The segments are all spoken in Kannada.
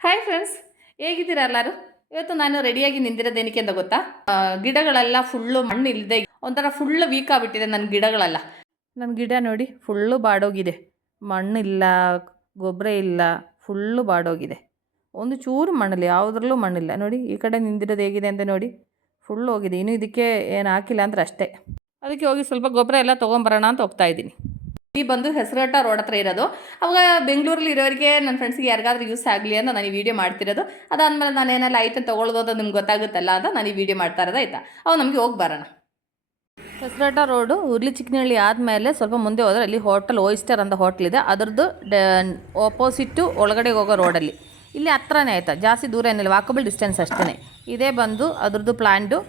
ಹಾಯ್ ಫ್ರೆಂಡ್ಸ್, ಹೇಗಿದ್ದೀರಾ ಎಲ್ಲರೂ? ಇವತ್ತು ನಾನು ರೆಡಿಯಾಗಿ ನಿಂತಿರೋದು ಏನಕ್ಕೆ ಅಂತ ಗೊತ್ತಾ? ಗಿಡಗಳೆಲ್ಲ ಫುಲ್ಲು ಮಣ್ಣು ಇಲ್ಲದೆ ಒಂಥರ ಫುಲ್ಲು ವೀಕ್ ಆಗಿಬಿಟ್ಟಿದೆ ನನ್ನ ಗಿಡಗಳೆಲ್ಲ. ನನ್ನ ಗಿಡ ನೋಡಿ ಫುಲ್ಲು ಬಾಡೋಗಿದೆ. ಮಣ್ಣಿಲ್ಲ, ಗೊಬ್ಬರ ಇಲ್ಲ, ಫುಲ್ಲು ಬಾಡೋಗಿದೆ. ಒಂದು ಚೂರು ಮಣ್ಣಿಲ್ಲ, ಯಾವುದ್ರಲ್ಲೂ ಮಣ್ಣಿಲ್ಲ. ನೋಡಿ ಈ ಕಡೆ ನಿಂತಿರೋದು ಹೇಗಿದೆ ಅಂತ ನೋಡಿ, ಫುಲ್ಲು ಹೋಗಿದೆ. ಇನ್ನೂ ಇದಕ್ಕೆ ಏನು ಹಾಕಿಲ್ಲ ಅಂದ್ರೆ ಅಷ್ಟೇ. ಅದಕ್ಕೆ ಹೋಗಿ ಸ್ವಲ್ಪ ಗೊಬ್ಬರ ಎಲ್ಲ ತೊಗೊಂಬರೋಣ ಅಂತ ಹೋಗ್ತಾ ಇದ್ದೀನಿ. ಈ ಬಂದು ಹೆಸರುಘಟ್ಟ ರೋಡ್ ಹತ್ರ ಇರೋದು. ಅವಾಗ ಬೆಂಗಳೂರಲ್ಲಿ ಇರೋರಿಗೆ ನನ್ನ ಫ್ರೆಂಡ್ಸ್ಗೆ ಯಾರಿಗಾದ್ರೂ ಯೂಸ್ ಆಗಲಿ ಅಂತ ನಾನು ಈ ವಿಡಿಯೋ ಮಾಡ್ತಿರೋದು. ಅದಾದಮೇಲೆ ನಾನು ಏನೆಲ್ಲ ಐಟಮ್ ತೊಗೊಳ್ಳೋದು ಅಂತ ನಿಮ್ಗೆ ಗೊತ್ತಾಗುತ್ತಲ್ಲ ಅಂತ ನಾನು ಈ ವಿಡಿಯೋ ಮಾಡ್ತಾ ಇರೋದು. ಆಯಿತಾ, ಅವಾಗ ನಮಗೆ ಹೋಗಿ ಬರೋಣ. ಹೆಸರುಘಟ್ಟ ರೋಡು ಹುರ್ಲಿ ಚಿಕ್ಕನಹಳ್ಳಿ ಆದಮೇಲೆ ಸ್ವಲ್ಪ ಮುಂದೆ ಹೋದರೆ ಅಲ್ಲಿ ಹೋಟೆಲ್ ಓಯಿಸ್ಟರ್ ಅಂತ ಹೋಟ್ಲಿದೆ. ಅದರದ್ದು ಆಪೋಸಿಟ್ಟು ಒಳಗಡೆ ಹೋಗೋ ರೋಡಲ್ಲಿ. ಇಲ್ಲಿ ಹತ್ರನೇ ಆಯಿತಾ, ಜಾಸ್ತಿ ದೂರ ಏನಿಲ್ಲ, ವಾಕಬಲ್ ಡಿಸ್ಟೆನ್ಸ್ ಅಷ್ಟೇ. ಇದೇ ಬಂದು ಅದ್ರದ್ದು ಪ್ಲ್ಯಾಂಟು.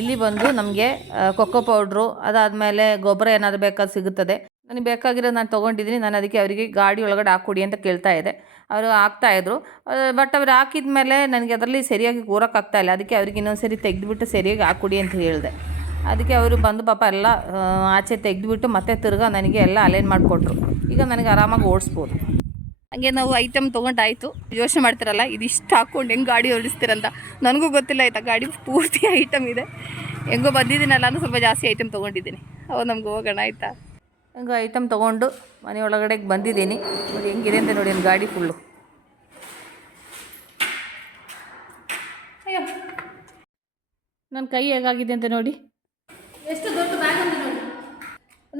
ಇಲ್ಲಿ ಬಂದು ನಮಗೆ ಕೊಕ್ಕೋ ಪೌಡ್ರು, ಅದಾದಮೇಲೆ ಗೊಬ್ಬರ ಏನಾದರೂ ಬೇಕಾದ್ರೆ ಸಿಗುತ್ತದೆ. ನನಗೆ ಬೇಕಾಗಿರೋದು ನಾನು ತೊಗೊಂಡಿದ್ದೀನಿ. ನಾನು ಅದಕ್ಕೆ ಅವರಿಗೆ ಗಾಡಿ ಒಳಗಡೆ ಹಾಕ್ಕೊಡಿ ಅಂತ ಕೇಳ್ತಾ ಇದ್ದೆ. ಅವರು ಹಾಕ್ತಾಯಿದ್ರು. ಬಟ್ ಅವ್ರು ಹಾಕಿದ ಮೇಲೆ ನನಗೆ ಅದರಲ್ಲಿ ಸರಿಯಾಗಿ ಕೂರೋಕ್ಕಾಗ್ತಾಯಿಲ್ಲ. ಅದಕ್ಕೆ ಅವ್ರಿಗೆ ಇನ್ನೊಂದು ಸರಿ ತೆಗೆದುಬಿಟ್ಟು ಸರಿಯಾಗಿ ಹಾಕ್ಕೊಡಿ ಅಂತ ಹೇಳಿದೆ. ಅದಕ್ಕೆ ಅವರು ಬಂದು ಪಾಪ ಎಲ್ಲ ಆಚೆ ತೆಗೆದುಬಿಟ್ಟು ಮತ್ತೆ ತಿರ್ಗಾ ನನಗೆ ಎಲ್ಲ ಅಲೈನ್ ಮಾಡಿಕೊಟ್ರು. ಈಗ ನನಗೆ ಆರಾಮಾಗಿ ಓಡಿಸ್ಬೋದು. ಹಾಗೆ ನಾವು ಐಟಮ್ ತೊಗೊಂಡಾಯಿತು. ಯೋಚನೆ ಮಾಡ್ತಿರಲ್ಲ, ಇದಿಷ್ಟು ಹಾಕ್ಕೊಂಡು ಹೆಂಗೆ ಗಾಡಿ ಓಡಿಸ್ತೀರಂತ. ನನಗೂ ಗೊತ್ತಿಲ್ಲ ಆಯಿತಾ, ಗಾಡಿ ಪೂರ್ತಿ ಐಟಮ್ ಇದೆ. ಹೆಂಗೋ ಬಂದಿದ್ದೀನಲ್ಲ ನಾನು ಸ್ವಲ್ಪ ಜಾಸ್ತಿ ಐಟಮ್ ತೊಗೊಂಡಿದ್ದೀನಿ. ಅವು ನಮ್ಗೆ ಹೋಗೋಣ ಆಯಿತಾ. ಹಂಗೆ ಐಟಮ್ ತೊಗೊಂಡು ಮನೆ ಒಳಗಡೆಗೆ ಬಂದಿದ್ದೀನಿ. ನೋಡಿ ಹೆಂಗಿದೆ ಅಂತ ನೋಡಿ, ನನ್ನ ಗಾಡಿ ಫುಲ್ಲು. ಅಯ್ಯೋ, ನನ್ನ ಕೈ ಹೇಗಾಗಿದೆ ಅಂತ ನೋಡಿ. ಎಷ್ಟು ದೊಡ್ಡ ಬ್ಯಾಗ್ ಅಂತ ನೋಡಿ.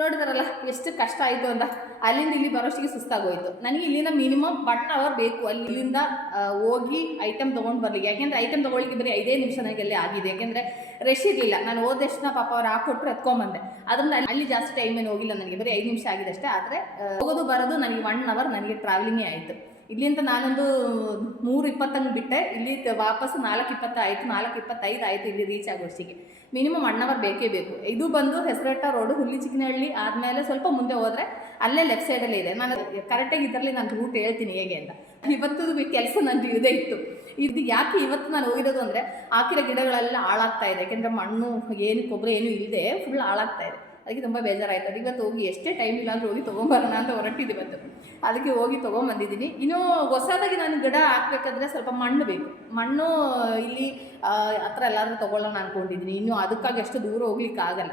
ನೋಡಿದಾರಲ್ಲ ಎಷ್ಟು ಕಷ್ಟ ಆಯಿತು ಅಂತ. ಅಲ್ಲಿಂದ ಇಲ್ಲಿ ಬರೋಷ್ಟಿಗೆ ಸುಸ್ತಾಗೋಯಿತು ನನಗೆ. ಇಲ್ಲಿಂದ ಮಿನಿಮಮ್ 1 ಅವರ್ ಬೇಕು ಅಲ್ಲಿಂದ ಹೋಗಿ ಐಟಮ್ ತೊಗೊಂಡು ಬರಲಿಕ್ಕೆ. ಯಾಕೆಂದರೆ ಐಟಮ್ ತೊಗೊಳ್ಳಿಕ್ಕೆ ಬರೀ 5 ನಿಮಿಷ ನನಗೆ ಅಲ್ಲಿ ಆಗಿದೆ. ಯಾಕೆಂದರೆ ರಶ್ ಇರಲಿಲ್ಲ. ನಾನು ಹೋದಷ್ಟು ಪಾಪ ಅವ್ರು ಹಾಕ್ಕೊಟ್ರು ಎತ್ಕೊಂಬಂದೆ. ಅದರಿಂದ ಅಲ್ಲಿ ಜಾಸ್ತಿ ಟೈಮ್ ಏನು ಹೋಗಿಲ್ಲ ನನಗೆ, ಬರೀ 5 ನಿಮಿಷ ಆಗಿದೆ ಅಷ್ಟೇ. ಆದರೆ ಹೋಗೋದು ಬರೋದು ನನಗೆ 1 ಅವರ್ ನನಗೆ ಟ್ರಾವೆಲಿಂಗೇ ಆಯಿತು. ಇಲ್ಲಿಂದ ನಾನೊಂದು 3:20 ಬಿಟ್ಟೆ. ಇಲ್ಲಿ ವಾಪಸ್ 4:20 ಆಯಿತು, 4:25 ಆಯಿತು ಇಲ್ಲಿ ರೀಚ್ ಆಗೋಷ್ಟಿಗೆ. ಮಿನಿಮಮ್ 1 ಅವರ್ ಬೇಕೇ ಬೇಕು. ಇದು ಬಂದು ಹೆಸರುಘಟ್ಟ ರೋಡು, ಹುರ್ಲಿ ಚಿಕ್ಕನಹಳ್ಳಿ ಆದಮೇಲೆ ಸ್ವಲ್ಪ ಮುಂದೆ ಹೋದರೆ ಅಲ್ಲೇ ಲೆಫ್ಟ್ ಸೈಡಲ್ಲೇ ಇದೆ. ನಾನು ಕರೆಕ್ಟಾಗಿ ಇದರಲ್ಲಿ ನಾನು ರೂಟ್ ಹೇಳ್ತೀನಿ ಹೇಗೆ ಅಂತ. ಇವತ್ತು ಕೆಲಸ ನನಗೆ ಇದೇ ಇತ್ತು. ಇದು ಯಾಕೆ ಇವತ್ತು ನಾನು ಹೋಗಿರೋದು ಅಂದರೆ, ಹಾಕಿರೋ ಗಿಡಗಳೆಲ್ಲ ಹಾಳಾಗ್ತಾ ಇದೆ. ಯಾಕೆಂದರೆ ಮಣ್ಣು ಏನು ಗೊಬ್ಬರ ಏನೂ ಇಲ್ಲದೆ ಫುಲ್ ಹಾಳಾಗ್ತಾ ಇದೆ. ಅದಕ್ಕೆ ತುಂಬ ಬೇಜಾರಾಯಿತು. ಅದು ಇವತ್ತು ಹೋಗಿ ಎಷ್ಟೇ ಟೈಮ್ ಇಲ್ಲ ಅಂದರೆ ಹೋಗಿ ತೊಗೊಂಬರೋಣ ಅಂತ ಹೊರಟಿದ್ದು ಇವತ್ತು. ಅದಕ್ಕೆ ಹೋಗಿ ತೊಗೊಂಬಂದಿದ್ದೀನಿ. ಇನ್ನೂ ಹೊಸದಾಗಿ ನಾನು ಗಿಡ ಹಾಕಬೇಕಾದ್ರೆ ಸ್ವಲ್ಪ ಮಣ್ಣು ಬೇಕು. ಮಣ್ಣು ಇಲ್ಲಿ ಹತ್ರ ಎಲ್ಲಾದರೂ ತೊಗೊಳ್ಳೋಣ ಅಂದ್ಕೊಂಡಿದ್ದೀನಿ. ಇನ್ನೂ ಅದಕ್ಕಾಗಿ ಅಷ್ಟು ದೂರ ಹೋಗ್ಲಿಕ್ಕೆ ಆಗಲ್ಲ.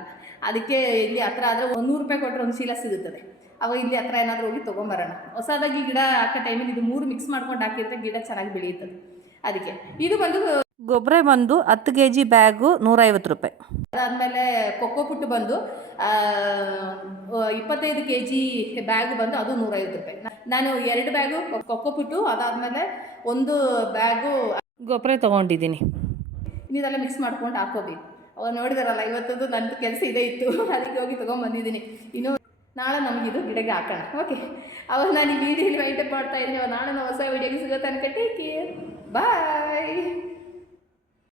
ಅದಕ್ಕೆ ಇಲ್ಲಿ ಹತ್ರ ಆದರೆ 100 ರೂಪಾಯಿ ಕೊಟ್ಟರೆ ಒಂದು ಚೀಲ ಸಿಗುತ್ತದೆ. ಅವಾಗ ಇಲ್ಲಿ ಹತ್ರ ಏನಾದರೂ ಹೋಗಿ ತೊಗೊಂಬರೋಣ. ಹೊಸದಾಗಿ ಗಿಡ ಹಾಕೋ ಟೈಮಲ್ಲಿ ಇದು 3 ಮಿಕ್ಸ್ ಮಾಡ್ಕೊಂಡು ಹಾಕಿದ್ರೆ ಗಿಡ ಚೆನ್ನಾಗಿ ಬೆಳೆಯುತ್ತದೆ. ಅದಕ್ಕೆ ಇದು ಬಂದು ಗೊಬ್ಬರ ಬಂದು 10 kg ಬ್ಯಾಗು 150 ರೂಪಾಯಿ. ಅದಾದಮೇಲೆ ಕೊಕ್ಕೋ ಪುಟ್ಟು ಬಂದು 25 kg ಬ್ಯಾಗು ಬಂದು ಅದು 150 ರೂಪಾಯಿ. ನಾನು 2 ಬ್ಯಾಗು ಕೊಕ್ಕೋ ಪುಟ್ಟು, ಅದಾದಮೇಲೆ 1 ಬ್ಯಾಗು ಗೊಬ್ಬರ ತೊಗೊಂಡಿದ್ದೀನಿ. ಇದೆಲ್ಲ ಮಿಕ್ಸ್ ಮಾಡ್ಕೊಂಡು ಹಾಕೋಬೇಕು. ಅವಾಗ ನೋಡಿದಾರಲ್ಲ, ಇವತ್ತದು ನನ್ನ ಕೆಲಸ ಇದೇ ಇತ್ತು. ಅದಕ್ಕೆ ಹೋಗಿ ತೊಗೊಂಬಂದಿದ್ದೀನಿ. ಇನ್ನು ನಾಳೆ ನಮಗಿದು ಗಿಡಕ್ಕೆ ಹಾಕೋಣ. ಓಕೆ, ಅವಾಗ ನಾನು ಈ ವಿಡಿಯೋಲಿ ವೈಂಡಪ್ ಮಾಡ್ತಾ ಇದ್ದೀನಿ. ನಾಳೆ ಹೊಸ ವಿಡಿಯೋಗೆ ಸಿಗೋ ತನಕ ಟೇಕ್ ಕೇರ್, ಬಾಯ್.